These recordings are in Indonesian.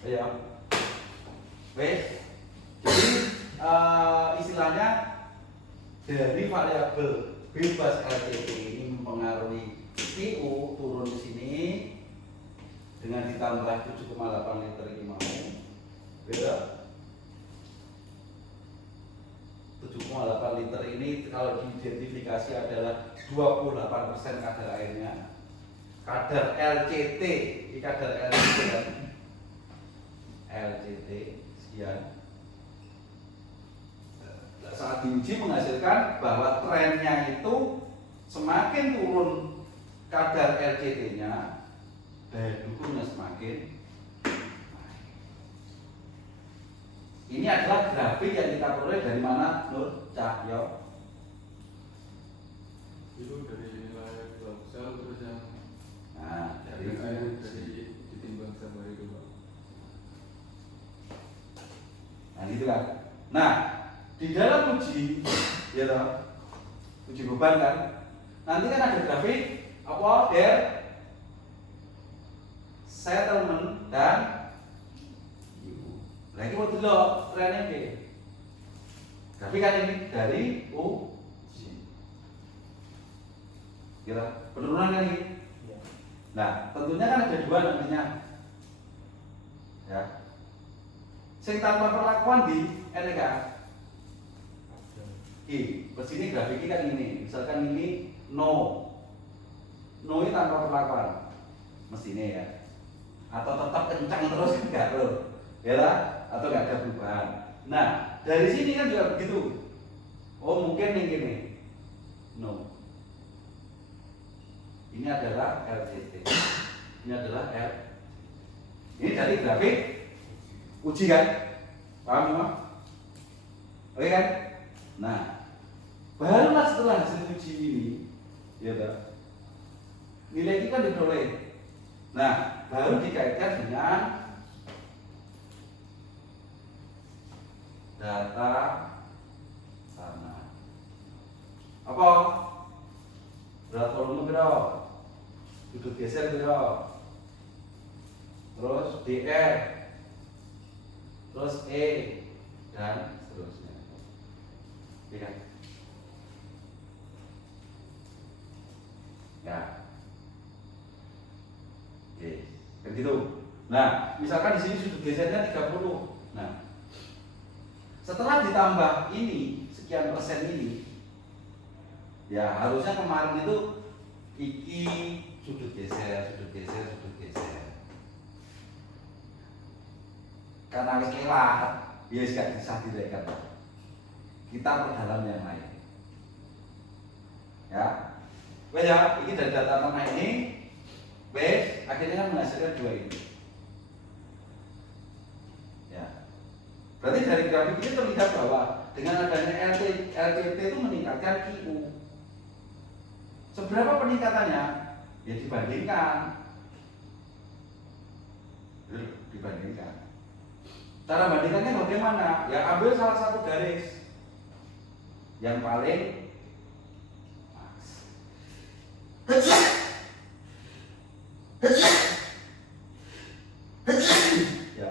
Ya. Wes. Jadi istilahnya dari variabel bebas LCT ini mempengaruhi PU turun di sini dengan ditambah 7,8 liter ini mau beda 7,8 liter ini kalau diidentifikasi adalah 28% kadar airnya. Kadar LCT, ini kadar LCT kan? LCT sekian. Saat diuji menghasilkan bahwa trennya itu semakin turun kadar LCT-nya, daya dukungnya semakin naik. Ini adalah grafik yang kita peroleh dari mana, Nur Cahyo? Itu dari nilai sel terus yang dari ditimbang sama itu, Pak. Nah gitu kan. Nah di dalam uji, ya toh, uji beban kan, nanti kan ada grafik apa der settlement dan ibu. Lagi mau dulu trennya B. Grafik kan ini dari uji. Kira penurunan kan ini. Nah tentunya kan ada dua nantinya. Ya. Sing tanpa perlakuan di NK. Kesini grafiknya kan ini, misalkan ini no ini tanpa perlakuan mesinnya ya, atau tetap kencang terus enggak loh, ya lah, atau enggak ada perubahan. Nah dari sini kan juga begitu. Oh mungkin yang gini, no. Ini adalah LCT, ini adalah L. Ini dari grafik uji kan, paham semua? Oke kan? Nah barulah setelah hasil uji ini, ya kan, nilai itu kan diperoleh. Nah, baru dikaitkan dengan data tanah. Apa? Berat volume berapa? Sudut geser berapa? Terus DR, terus E, dan seterusnya. Ya kan? Ya. Oke, kan gitu. Nah, misalkan di sini sudut gesernya 30. Nah, setelah ditambah ini sekian persen ini, ya harusnya kemarin itu iki sudut geser. Karena wis kelar, ya wis gak bisa direkan. Kita perdalam yang lain. Ya. Wes ya, ini dari data tanah ini, wes akhirnya kan menghasilkan dua ini. Ya. Berarti dari grafik ini terlihat bahwa dengan adanya LCT itu meningkatkan QU. Seberapa peningkatannya? Ya dibandingkan. Cara bandingkannya bagaimana? Ya ambil salah satu garis yang paling ya.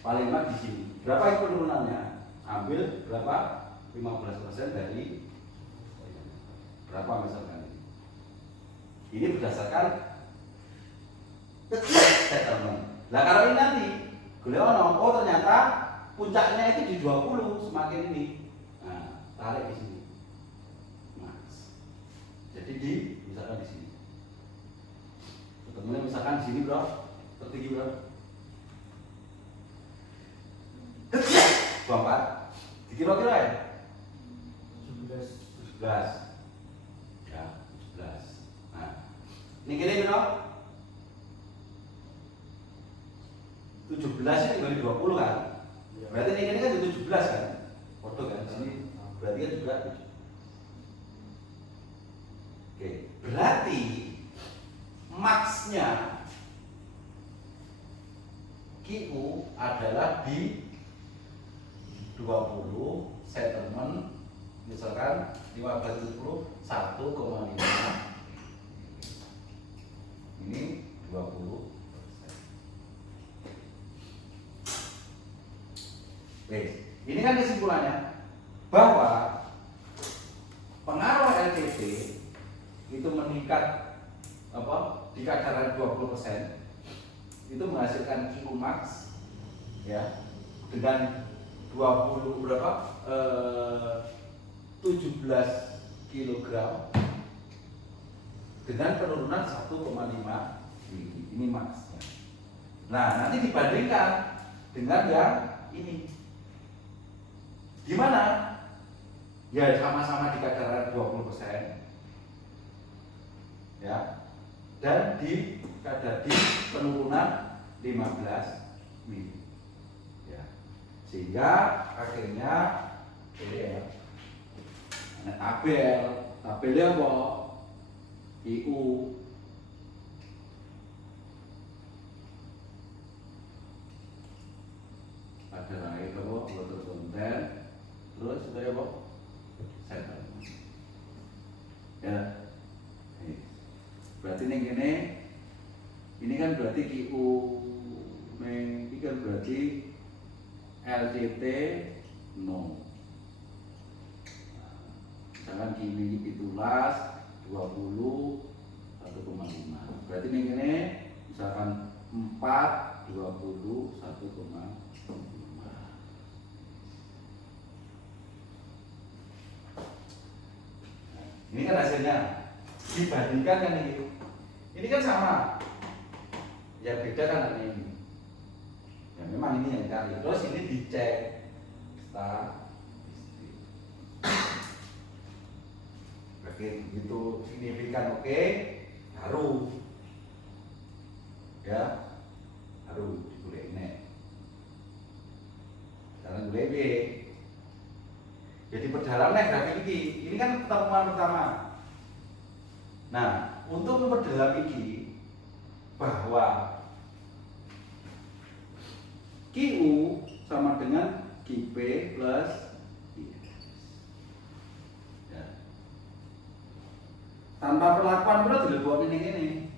Paling mak di sini. Berapa penurunannya? Ambil berapa? 15% dari berapa misalkan? Ini berdasarkan settlement. Nah kalau ini nanti oh ternyata puncaknya itu di 20 semakin ini. Nah, tarik di sini. Jadi misalkan di sini. Ketemunya misalkan di sini bro, tertinggi bro. 24. Dikira-kira ya? 17. Ya, 17. Nah, ini gini bro. 17 itu dari 20 kan? Berarti ini kan 17 kan? Foto kan? Di sini berarti kan juga 7. Oke, berarti max-nya QU adalah di 20 settlement misalkan 15 1,5 ini 20 Ini kan kesimpulannya bahwa pengaruh LCT itu meningkat di kadaran 20%, itu menghasilkan QQ max ya dengan 20 berapa 17 kg dengan penurunan 1,5 mili. Ini max. Nah, nanti dibandingkan dengan yang ini. Gimana? Ya sama-sama di kadaran 20%. Ya. Dan di penurunan 15 mili. Ya. Sehingga akhirnya ini ya. Tabelnya apa? IU ada lagi apa? Water content. Terus sudah apa? Center. Ya. Berarti ini kan berarti QQ ini kan berarti LCT no. Misalkan kini pitulas 20 1,5. Berarti ini misalkan 4 20 1,5. Ini kan hasilnya dibandingkan kan ini. Ini kan sama. Yang beda kan ini. Ya memang ini yang dicari. Terus ini dicek statistik. Begitu signifikan oke, baru ya baru digolek nek. Jangan golek B. Jadi perjalanan grafik ini kan pertemuan pertama. Nah, untuk memperdalam ini bahwa QU sama dengan QP plus IS. Ya. Tanpa perlakuan bro dilebok ini.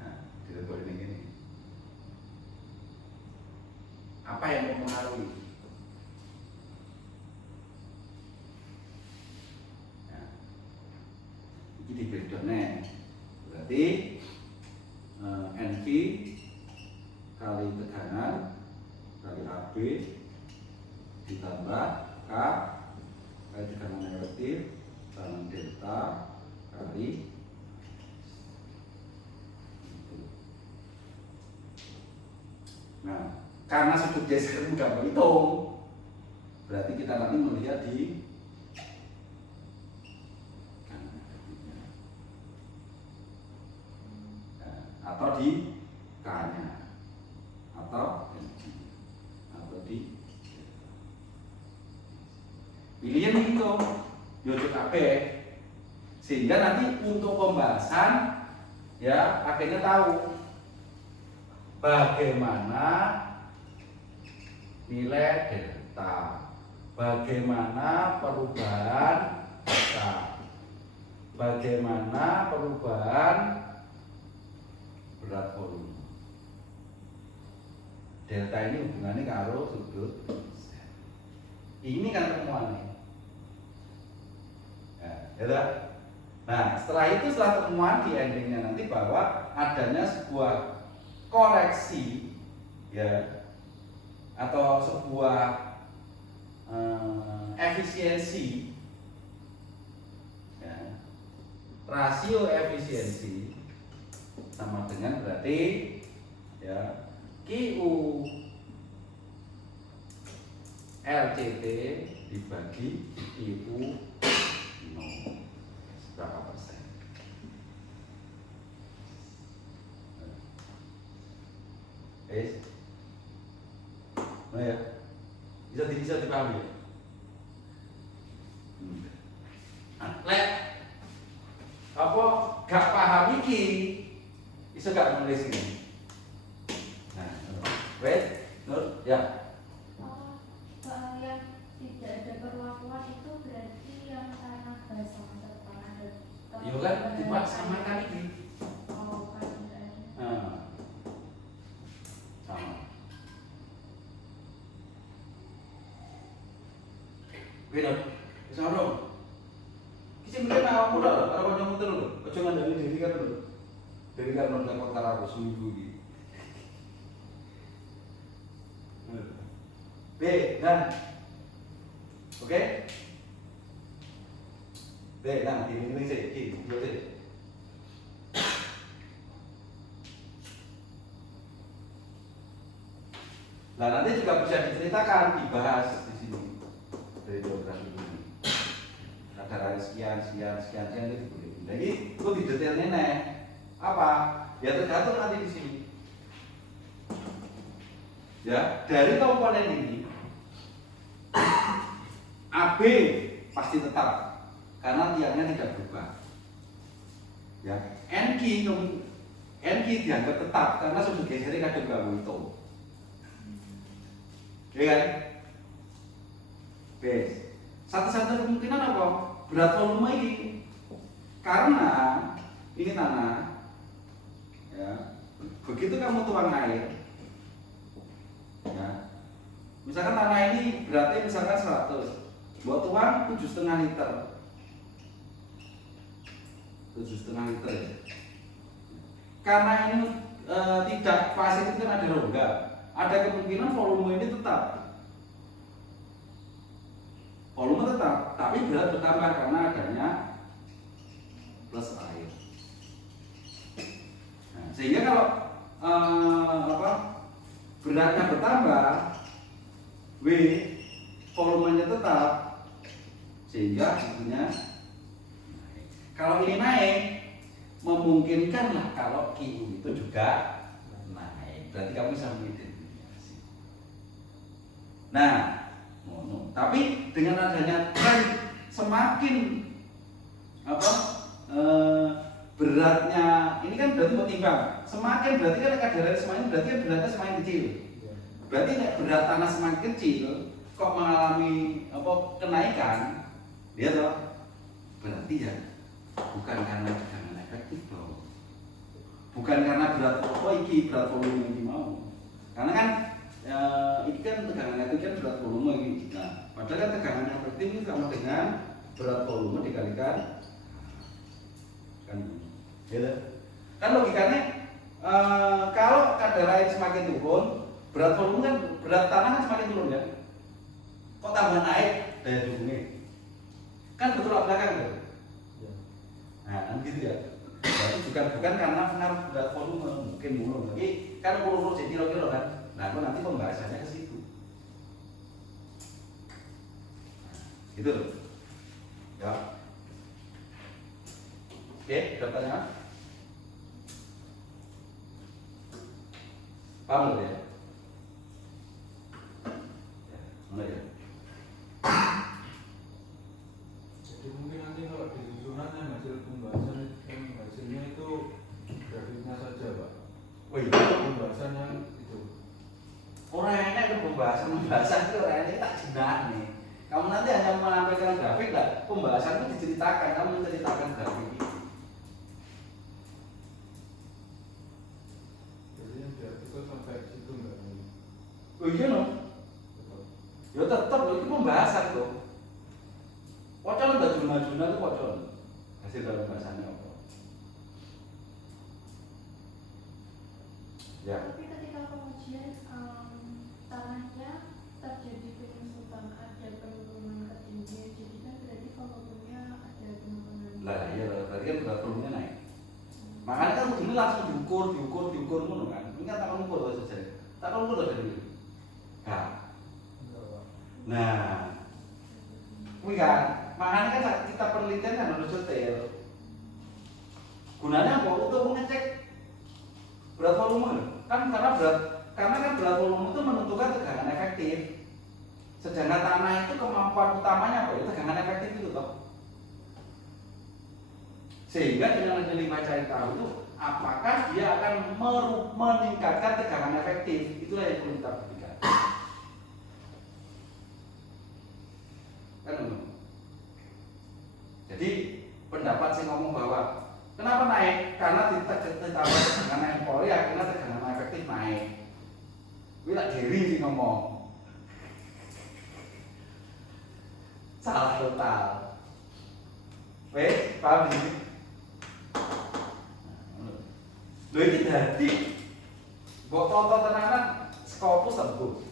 Nah, dilebok ini. Apa yang mempengaruhi? Ini bedanya berarti NV kali tekanan kali AB ditambah K kali tekanan negatif tekanan delta kali nah karena sudut geser mudah menghitung berarti kita nanti melihat di atau di K-nya atau di pilihan begitu yaitu KB sehingga nanti untuk pembahasan ya akhirnya tahu bagaimana nilai delta, bagaimana perubahan K, bagaimana perubahan berat volume. Delta ini hubungannya karo sudut. Ini kan temuannya. Ya, nah, setelah temuan di endingnya nanti bahwa adanya sebuah koreksi ya atau sebuah efisiensi ya, rasio efisiensi sama dengan berarti ya QU LCT dibagi QU 0 berapa persen? Nah ya, bisa dipahami ya? Lek apa gak paham iki bisa gak menulis ini? Nah, wait, Nur, ya. Yang tidak ada perlakuan itu berarti yang tanah basah depan ada. Iya kan, cuma sama kali ini. Oh, kan tidak ada. Nah, sama. Isi mikir awakmu tok lho, karo kancamu terus lho. Aja ngandani diri kan lho. Diri kan nang perkara aku seminggu iki. B, dan oke? B, dan ini sih, iki, dua sih. Nah nanti juga bisa diceritakan, dibahas di sini dari diagram ini. Ada sekian itu boleh. Jadi itu di detailnya nih apa? Ya tergantung nanti di sini. Ya dari komponen ini AB pasti tetap karena tiangnya tidak berubah. Ya NQ dianggap tetap karena sudah gesernya kadang gak itu. Ya kan? Bes. Satu-satunya kemungkinan apa? Berat volume ini. Karena ini tanah. Ya. Begitu kamu tuang air. Ya. Misalkan tanah ini beratnya misalkan 100. Buat tuang 7,5 liter. 7,5 liter ya. Karena ini tidak pas itu kan ada rongga. Ada kemungkinan volume ini tetap. Volume tetap, tapi berat bertambah karena adanya plus air. Nah, sehingga kalau beratnya bertambah, W volumenya tetap, sehingga hasilnya naik. Kalau ini naik, memungkinkanlah kalau Q itu juga naik. Berarti kamu bisa mengidentifikasi. Nah, tapi dengan adanya tren semakin beratnya ini kan berarti bertimbang. Semakin berarti kan kadarnya semakin berarti kan beratnya semakin kecil. Berarti berat tanah semakin kecil kok mengalami kenaikan, dia toh berarti ya bukan karena tegangan efektif loh. Bukan karena berat berat volume ini mau. Karena kan ini kan tegangan itu kan berat volume ini. Nah, padahal kan tegangan efektif itu sama dengan berat volume dikalikan kan, gitu. Kan logikanya kalau kadar air semakin turun, berat volume kan berat tanah kan semakin turun ya. Kok tambah naik daya dukungnya? Kan bertolak belakang kan? Nah, kan gitu ya. Berarti bukan karena pengaruh berat volume mungkin mulu, tapi kan urut jadi kilo-kilo kan. Nah, aku nanti pembahasannya ke situ. Gitu loh. Ya. Oke, ada pertanyaan? Paham ya? Ya, mulai ya. Jadi mungkin nanti kalau di susunan yang hasil pembahasan yang hasilnya itu grafiknya saja Pak. Oh iya. Pembahasan yang itu. Orang enak itu pembahasan itu orang ini tak jenak nih. Kamu nanti hanya menampilkan grafik lah, pembahasan itu diceritakan, kamu menceritakan grafik itu. Jadi yang di artikel sampai situ enggak? Oh iya loh. Ya tetap itu pembahasan tuh. Wacan udah juna-juna itu wacan. Hasil dalam bahasanya apa? Ya. Tapi ketika pengujian tanahnya terjadi penyusutan, ada penurunan ketinggian, jadi kan berarti volumenya ada penurunan. Lah iya, berarti kan berat volumenya naik. Makanya kan ini langsung diukur ngono kan. Ini kan tak ukur saja. Tak ukur tadi. Nah, kuwi kan, makanya kan kita penelitian kan harus detail. Gunanya apa? Untuk mengecek berat volume. Kan karena berat volume itu menentukan tegangan efektif. Sedangkan tanah itu kemampuan utamanya apa? Ya tegangan efektif itu toh. Sehingga dengan adanya cari tahu itu apakah dia akan meningkatkan tegangan efektif. Itulah yang perlu kita perhatikan. Kan jadi pendapat saya ngomong bahwa kenapa naik? Karena ditambah tegangan empori akhirnya tegangan efektif naik. Gue tak diri sih ngomong. Salah total. Wes, paham di sini? Lho iki dadi mbok tonton tenanan saka opus tembu.